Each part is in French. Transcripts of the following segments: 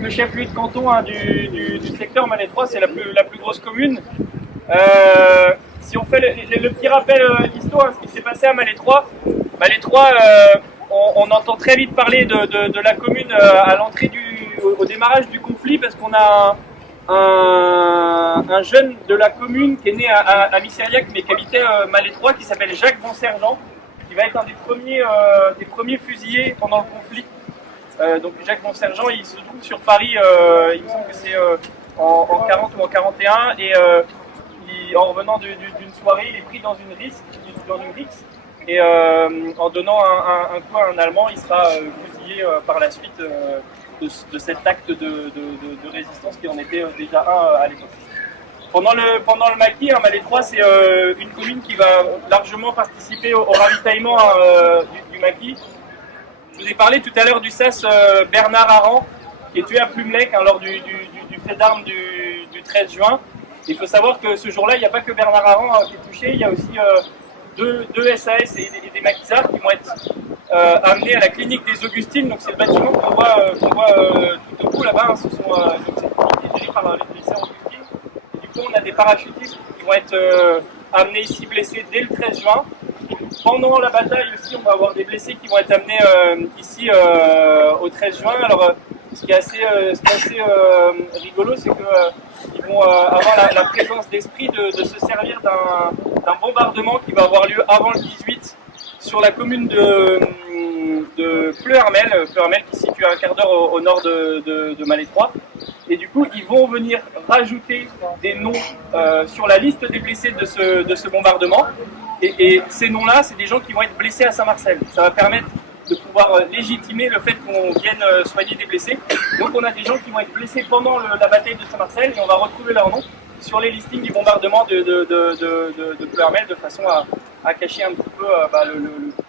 le chef-lieu de canton hein, du secteur Malais 3, c'est la plus grosse commune. Si on fait le petit rappel d'histoire, ce qui s'est passé à Malais 3, Malais 3, on entend très vite parler de la commune à l'entrée au démarrage du conflit, parce qu'on a un jeune de la commune qui est né à Missériac, mais qui habitait Malais 3, qui s'appelle Jacques Bonsergent, qui va être un des premiers fusillés pendant le conflit. Donc Jacques Bonsergent, il se trouve sur Paris, il me semble que c'est en 40 ou en 41, et en revenant d'une soirée, il est pris dans une rixe, et en donnant un coup à un Allemand, il sera fusillé par la suite de cet acte de résistance qui en était déjà un à l'époque. Pendant le maquis, Malais 3, c'est une commune qui va largement participer au ravitaillement du maquis. Je vous ai parlé tout à l'heure du sas Bernard Aran, qui est tué à Plumelec lors du fait d'armes du 13 juin. Il faut savoir que ce jour-là, il n'y a pas que Bernard Aran qui est touché, il y a aussi deux SAS et des maquisards qui vont être amenés à la clinique des Augustines. Donc c'est le bâtiment qu'on voit tout au bout là-bas. Hein. C'est géré par les lycées Augustines. Du coup, on a des parachutistes qui vont être amenés ici blessés dès le 13 juin. Pendant la bataille aussi, on va avoir des blessés qui vont être amenés ici au 13 juin. Alors, ce qui est assez rigolo, c'est qu'ils vont avoir la présence d'esprit de se servir d'un bombardement qui va avoir lieu avant le 18 sur la commune de Pleuhermel qui se situe à un quart d'heure au nord de Malais 3. Et du coup, ils vont venir rajouter des noms sur la liste des blessés de ce bombardement. Et ces noms-là, c'est des gens qui vont être blessés à Saint-Marcel. Ça va permettre de pouvoir légitimer le fait qu'on vienne soigner des blessés. Donc on a des gens qui vont être blessés pendant la bataille de Saint-Marcel et on va retrouver leur nom sur les listings du bombardement de Pleuhermel de façon à cacher un petit peu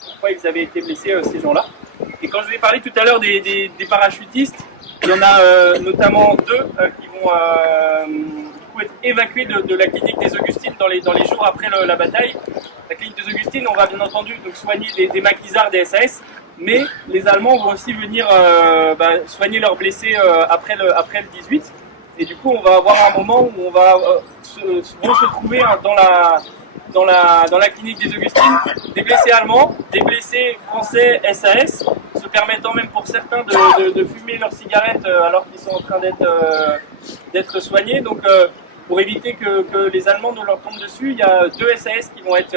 pourquoi ils avaient été blessés, ces gens-là. Et quand je vous ai parlé tout à l'heure des parachutistes, il y en a notamment deux qui vont être évacués de la clinique des Augustines dans les jours après la bataille. La clinique des Augustines, on va bien entendu donc soigner des maquisards, des SAS, mais les Allemands vont aussi venir soigner leurs blessés après le 18. Et du coup, on va avoir un moment où on va se trouver dans la clinique des Augustines des blessés allemands, des blessés français SAS, se permettant même pour certains de fumer leurs cigarettes alors qu'ils sont en train d'être soignés. Donc, pour éviter que les Allemands ne leur tombent dessus, il y a deux SAS qui vont être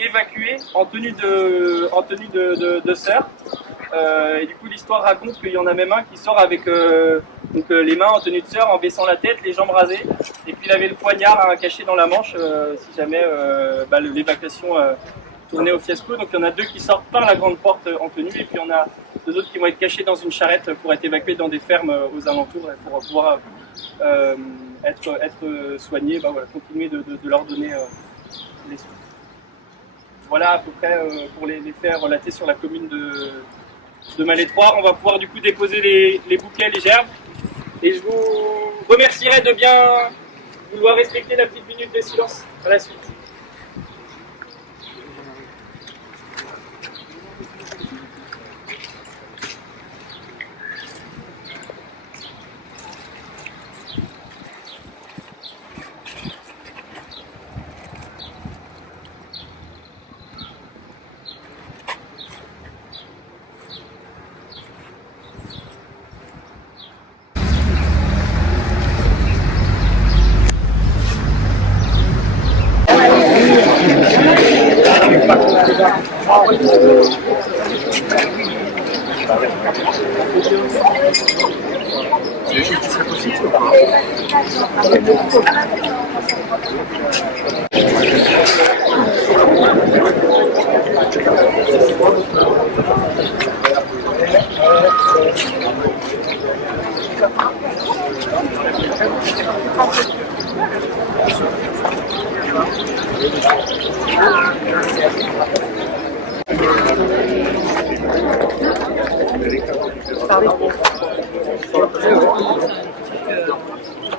évacués en tenue de sœur. Et du coup, l'histoire raconte qu'il y en a même un qui sort avec les mains en tenue de sœur, en baissant la tête, les jambes rasées. Et puis il avait le poignard caché dans la manche si jamais l'évacuation tournait au fiasco. Donc il y en a deux qui sortent par la grande porte en tenue, et puis il y en a deux autres qui vont être cachés dans une charrette pour être évacués dans des fermes aux alentours et pour pouvoir être soignés, continuer de leur donner les soins. Voilà à peu près pour les faits relatés sur la commune de Malais 3. On va pouvoir du coup déposer les bouquets, les gerbes. Et je vous remercierai de bien vouloir respecter la petite minute de silence à la suite. C'est des choses qui seraient possibles ou pas?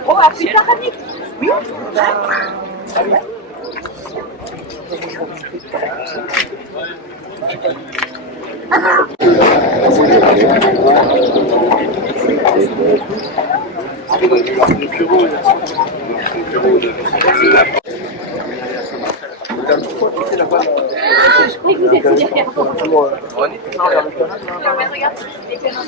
Oh, plus tard, Annick. Oui. Je croyais que vous étiez derrière moi. On était pas vers le canal. Regarde, les canons.